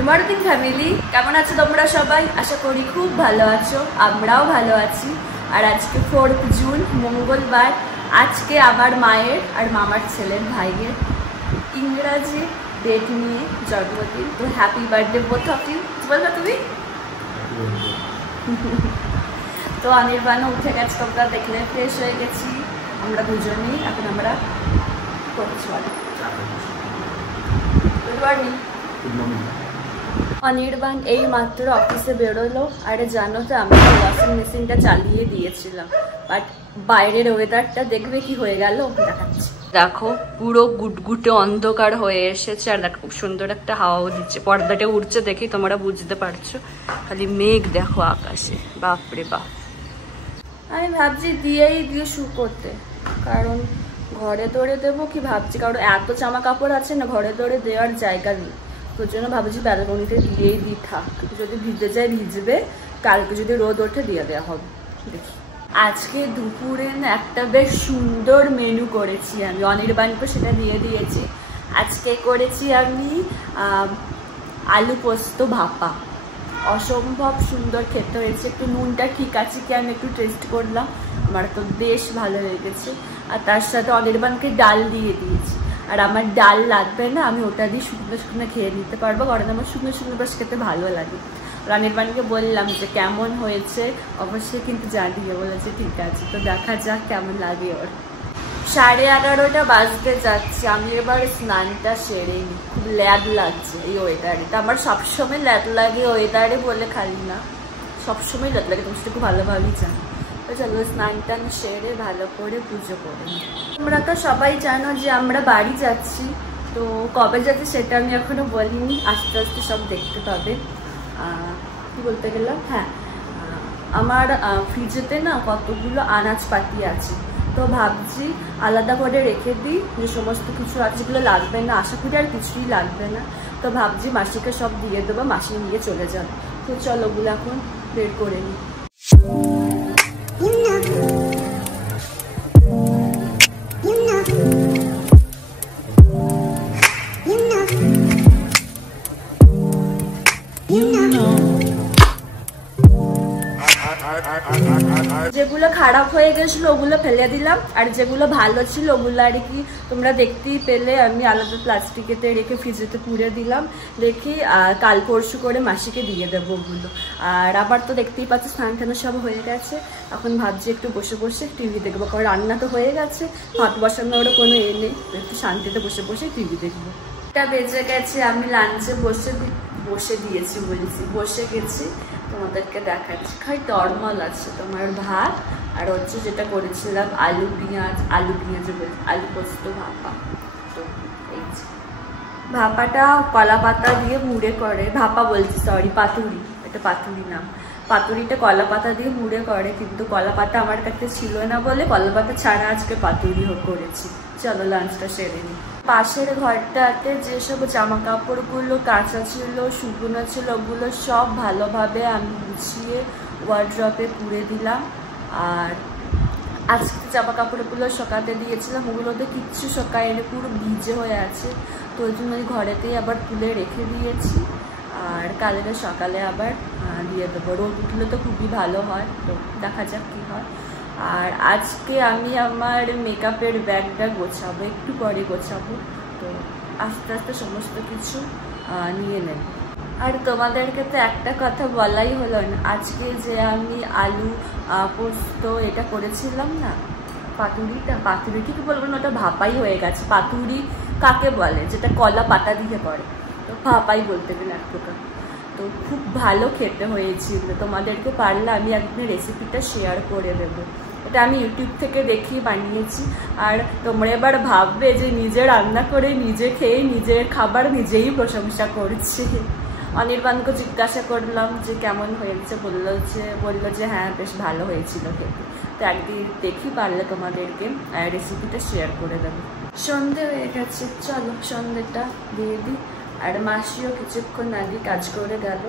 Good morning family, কেমন আছো তোমরা সবাই? আশা করি খুব ভালো আছো, আমরাও ভালো আছি। আর আজকে 4 জুন মঙ্গলবার। আজকে আমার মায়ের আর মামার ছেলের ভাইয়ের ইংরাজি ডেট নিয়ে জন্মদিন। তো happy birthday both of you. বলবা তুমি? তো অনির্বাণও উঠে গেছে, তোমরা দেখলে ফ্রেশ হয়ে গেছি আমরা দুজনেই। এখন আমরা করছি গুড মর্নিং। অনির্বাণ এই মাত্র অফিসে বেরোলো। আরে জানো তো, আমি ওয়াশিং মেশিনটা চালিয়ে দিয়েছিলাম, বাট বাইরের ওয়েদারটা দেখবে কি হয়ে গেল দেখাচ্ছি। দেখো পুরো গুটগুটে অন্ধকার হয়ে এসেছে, আর দেখো খুব সুন্দর একটা হাওয়াও দিচ্ছে, পর্দাটা উড়ছে দেখি তোমরা বুঝতে পারছো। খালি মেঘ দেখো আকাশে, বাপরে বাপ। আমি ভাবছি দিয়ে শু করতে, কারণ ঘরে দৌড়ে দেবো কি ভাবছি, কারণ এত জামা কাপড় আছে না, ঘরে দৌড়ে দেওয়ার জায়গা নেই। তোর জন্য ভাবছি ব্যালকনিতে দিয়েই দিই, থাক, যদি ভিজে যায় ভিজবে, কালকে যদি রোদ ওঠে দিয়ে দেওয়া হবে। দেখি আজকে দুপুরে না একটা বেশ সুন্দর মেনু করেছি আমি, অনির্বাণকে সেটা দিয়ে দিয়েছি। আজকে করেছি আমি আলু পোস্ত ভাপা, অসম্ভব সুন্দর খেতে হয়েছে। একটু নুনটা ঠিক আছে কি আমি একটু টেস্ট করলাম, আমার তো বেশ ভালো লেগেছে। আর তার সাথে অনির্বাণকে ডাল দিয়ে দিয়েছি, আর আমার ডাল লাগবে না, আমি ওটা দিয়ে শুকনো শুকনো খেয়ে নিতে পারবো, কারণ আমার শুকনো শুকনো বেশ খেতে ভালো লাগে। অনির্বাণকে বললাম যে কেমন হয়েছে, অবশ্যই কিন্তু জানিয়ে, বলেছে ঠিক আছে। তো দেখা যাক কেমন লাগে ওর। 11:30 বাজতে যাচ্ছে, আমি এবার স্নানটা সেরে নিই। খুব ল্যাদ লাগছে এই ওয়েদারে, তো আমার সবসময় ল্যাদ লাগে ওয়েদারে বলে খালি না, সবসময় ল্যাদ লাগে, তুমি সেটা খুব ভালোভাবেই জানো। তো চলো স্নান টান সেরে ভালো করে পুজো করে নিই। তোমরা তো সবাই জানো যে আমরা বাড়ি যাচ্ছি, তো কবে যাচ্ছি সেটা আমি এখনো বলিনি, আস্তে আস্তে সব দেখতে পাবে। কি বলতে গেলাম, হ্যাঁ, আমার ফ্রিজেতে না কতগুলো আনাজপাতি আছে, তো ভাবছি আলাদা করে রেখে দিই, যে সমস্ত কিছু আছে যেগুলো লাগবে না, আশা করি আর কিছুই লাগবে না। তো ভাবছি মাসিকে সব দিয়ে দেবো, মাসি নিয়ে চলে যাবে। তো চলো ওগুলো এখন বের করে নিই। যেগুলো খারাপ হয়ে গেছিলো ওগুলো ফেলে দিলাম, আর যেগুলো ভালো ছিল ওগুলো আর কি তোমরা দেখতেই পেলে, আমি আলাদা প্লাস্টিকেতে রেখে ফ্রিজেতে পুড়ে দিলাম। দেখি কাল পরশু করে মাসিকে দিয়ে দেবো ওগুলো। আর আবার তো দেখতেই পাচ্ছি স্নান টানো সব হয়ে গেছে, এখন ভাবছি একটু বসে বসে টিভি দেখবো, কারণ রান্না তো হয়ে গেছে, ভাত বসানোর কোনো এ নেই, একটু শান্তিতে বসে বসে টিভি দেখবো। এটা বেজে গেছে, আমি লাঞ্চে বসে দিয়েছি, বসে গেছি, তোমাদেরকে দেখাচ্ছি। খাই নর্মাল আছে তোমার ভাত, আর হচ্ছে যেটা করেছিলাম আলু পেঁয়াজে বলছি, আলু পোস্ত ভাপা। তো এই ভাপাটা কলা পাতা দিয়ে মুড়ে করে, ভাপা বলছি সরি, পাতুরি, এটা পাতুরি নাম। পাতুরিটা কলা পাতা দিয়ে মুড়ে করে, কিন্তু কলা পাতা আমার কাছে ছিল না বলে কলা পাতা ছাড়া আজকে পাতুরি করেছি। চলো লাঞ্চটা সেরে নিই। পাশের ঘরটাতে যেসব জামা কাপড়গুলো কাঁচা ছিল, শুকনো ছিল, ওগুলো সব ভালোভাবে আমি গুছিয়ে ওয়ার্ড্রপে পুরে দিলাম। আর আজকে জামা কাপড়গুলো শোকাতে দিয়েছিলাম, ওগুলোতে কিচ্ছু শোকায়নি, পুরো ভিজে হয়ে আছে, তো ওই জন্য ওই ঘরেতেই আবার তুলে রেখে দিয়েছি। আর কালকে সকালে আবার দিয়ে দেবো, রোদ উঠলে তো খুবই ভালো হয়, তো দেখা যাক কী হয়। আর আজকে আমি আমার মেকআপের ব্যাগটা গোছাবো, একটু পরে গোছাবো, তো আস্তে আস্তে সমস্ত কিছু নিয়ে নেব। আর তোমাদেরকে তো একটা কথা বলাই হলো না, আজকে যে আমি আলু পোস্ত এটা করেছিলাম না, পাতুরি ঠিক বলবো না, ওটা ভাপাই হয়ে গেছে। পাতুরি কাকে বলে, যেটা কলা পাতা দিয়ে করে, তো ভাপাই বলতে গেলে এক প্রকার। তো খুব ভালো খেতে হয়েছিল, তোমাদেরকে পারলে আমি একদিন রেসিপিটা শেয়ার করে দেবো। এটা আমি ইউটিউব থেকে দেখি বানিয়েছি। আর তোমরা এবার ভাববে যে নিজে রান্না করে নিজে খেয়ে নিজের খাবার নিজেই প্রশংসা করছে। অনির্বাণকে জিজ্ঞাসা করলাম যে কেমন হয়েছে, বললো যে হ্যাঁ বেশ ভালো হয়েছিল খেতে। তো একদিন দেখি পারলে তোমাদেরকে রেসিপিটা শেয়ার করে দেবো। সন্ধে হয়ে গেছে, চলো সন্ধেটা দিয়ে দিই। আর মাসিও কিছুক্ষণ আগে কাজ করে গেল,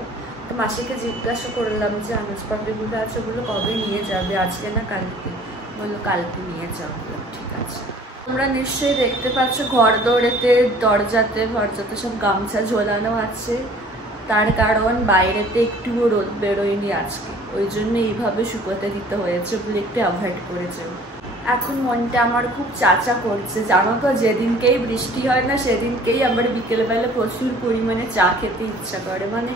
তো মাসিকে জিজ্ঞাসা করলাম যে আনাজপাতিগুলো আছে ওগুলো কবে নিয়ে যাবে, আজকে না কালকে? বললো কালকে নিয়ে যাবো। ঠিক আছে। তোমরা নিশ্চয়ই দেখতে পাচ্ছ ঘর দৌড়েতে দরজাতে সব গামছা ঝোলানো আছে। তার কারণ বাইরেতে একটুও রোদ বেরোয়নি আজকে, ওই জন্য এইভাবে শুকোতে দিতে হয়েছে বলে একটু অ্যাভয়েড করেছে। এখন মনটা আমার খুব চাচা করছে, জানো তো যেদিনকেই বৃষ্টি হয় না সেদিনকেই আমার বিকেলবেলা প্রচুর পরিমাণে চা খেতে ইচ্ছা করে। মানে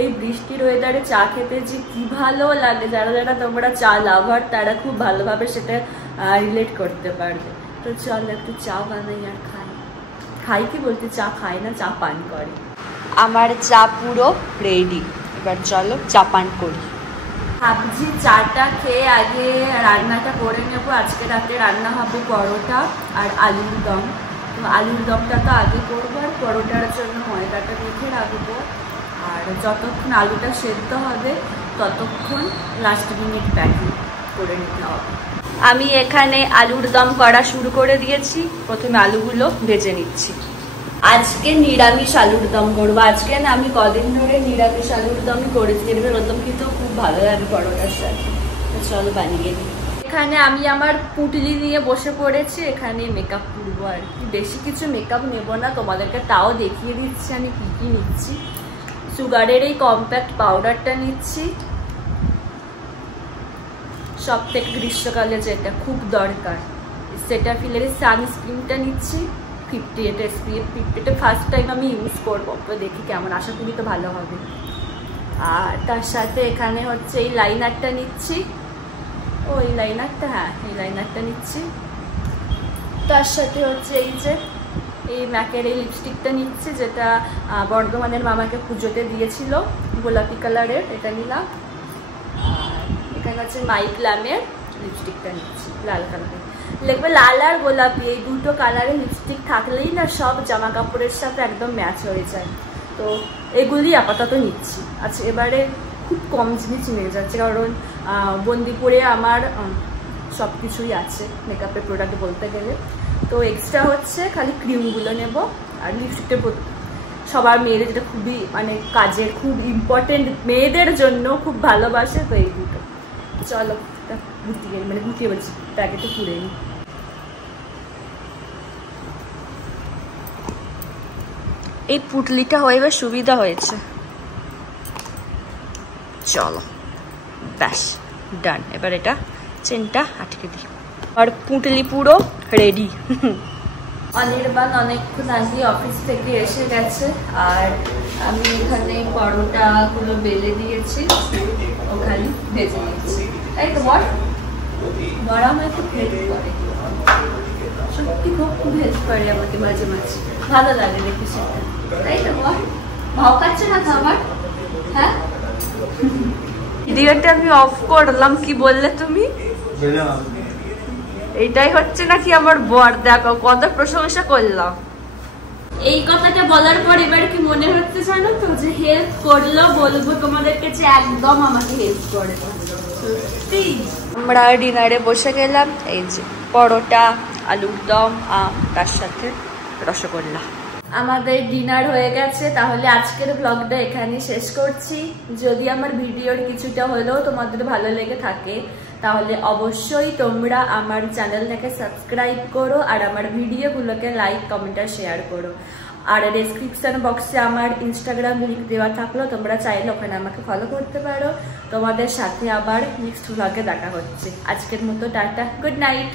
এই বৃষ্টির ওয়েদারে চা খেতে যে কি ভালো লাগে, যারা যারা তোমরা চা লাভার তারা খুব ভালোভাবে সেটা রিলেট করতে পারবে। তো চল একটু চা বানাই আর খাই কি বলতে চা খাই না, চা পান করে। আমার চা পুরো রেডি, এবার চলো চা পান করি। ভাবছি চাটা খেয়ে আগে রান্নাটা করে নেবো। আজকে রাতে রান্না হবে পরোটা আর আলুর দম। তো আলুর দমটা তো আগে করবো, আর পরোটার জন্য ময়দাটা মেখে রাখবো। আর যতক্ষণ আলুটা সেদ্ধ হবে ততক্ষণ লাস্ট মিনিট প্যাকিং করে নিতে হবে। আমি এখানে আলুর দম করা শুরু করে দিয়েছি। প্রথমে আলুগুলো ভেজে নিচ্ছি। আজকে নিরামিষ আলুর দম করবো। আজকে না আমি কদিন ধরে নিরামিষ আলুর দমই করেছি, এর দম কিন্তু খুব ভালো লাগে পরোটার সাথে। চলো বানিয়ে নিই। এখানে আমি আমার পুটলি নিয়ে বসে পড়েছি, এখানে মেকআপ করবো আর কি। বেশি কিছু মেকআপ নেব না, তোমাদেরকে তাও দেখিয়ে দিচ্ছি আমি কি কি নিচ্ছি। সুগারের এই কম্প্যাক্ট পাউডারটা নিচ্ছি, সব থেকে গ্রীষ্মকালে যেটা খুব দরকার। সেটাফিলের সানস্ক্রিনটা নিচ্ছি 58 SPF 50। ফার্স্ট টাইম আমি ইউজ করবো, তো দেখি কেমন, আশা করি তো ভালো হবে। আর তার সাথে এখানে হচ্ছে এই লাইনারটা নিচ্ছি। এই লাইনারটা, হ্যাঁ এই লাইনারটা নিচ্ছি। তার সাথে হচ্ছে এই যে এই ম্যাকের এই লিপস্টিকটা নিচ্ছি, যেটা বর্ধমানের মামাকে পুজোতে দিয়েছিল, গোলাপি কালারের, এটা নিলাম। আর এখানে হচ্ছে মাইক্লামের লিপস্টিকটা নিচ্ছি, লাল কালারের। দেখবে লাল আর গোলাপি এই দুটো কালারের লিপস্টিক থাকলেই না সব জামা কাপড়ের সাথে একদম ম্যাচ হয়ে যায়। তো এগুলি আপাতত নিচ্ছি। আচ্ছা, এবারে খুব কম জিনিস নিয়ে যাচ্ছে, কারণ বন্দিপুরে আমার সব কিছুই আছে মেকআপের প্রোডাক্ট বলতে গেলে। তো এক্সট্রা হচ্ছে খালি ক্রিমগুলো নেব আর লিপস্টিকটা। সবার মেয়েদের যেটা খুবই মানে কাজের, খুব ইম্পর্টেন্ট, মেয়েদের জন্য খুব ভালোবাসে, তো এই দুটো। চলো গুটিয়ে বলছি প্যাকেটে পুড়ে নিই। এই পুটলিটা হয়ে এবার সুবিধা হয়েছে। চলো ব্যাস ডান। এবার এটা চেনটা আটকে দিই। আর পুটলি পুরো রেডি। অনির্বাণ অনেকক্ষণ আগে অফিস থেকে এসে গেছে, আর আমি এখানে পরোটাগুলো বেলে দিয়েছি, ওখানে ভেজে নিচ্ছি। তাই তো বড় আমায় খুব হেল্প করে, সত্যি খুব হেল্প করে আমাকে মাঝে মাঝে, ভালো লাগে দেখি সেটা। তাই তো ভাও পাচ্ছে না তো আমার? হ্যাঁ, ভিডিওটা আমি অফ করলাম। কি বললে তুমি? এইটাই হচ্ছে নাকি আমার বর? দেখো কত প্রশংসা করলাম। এই কথাটা বলার পর এবার কি মনে হচ্ছে জানো তো, যে হেল্প করলো বলবো তোমাদেরকে যে একদম আমাকে হেল্প করে। সত্যি আমরা ডিনারে বসে গেলাম। এই যে পরোটা, আলুর দম, তার সাথে রসগোল্লা। আমাদের ডিনার হয়ে গেছে। তাহলে আজকের ব্লগটা এখানেই শেষ করছি। যদি আমার ভিডিওর কিছুটা হলেও তোমাদের ভালো লেগে থাকে তাহলে অবশ্যই তোমরা আমার চ্যানেলটাকে সাবস্ক্রাইব করো, আর আমার ভিডিওগুলোকে লাইক, কমেন্ট আর শেয়ার করো। আর ডেসক্রিপশন বক্সে আমার ইনস্টাগ্রাম লিঙ্ক দেওয়া থাকলো, তোমরা চাইলে ওখানে আমাকে ফলো করতে পারো। তোমাদের সাথে আবার নেক্সট ব্লগে দেখা হচ্ছে। আজকের মতো টাটা, গুড নাইট।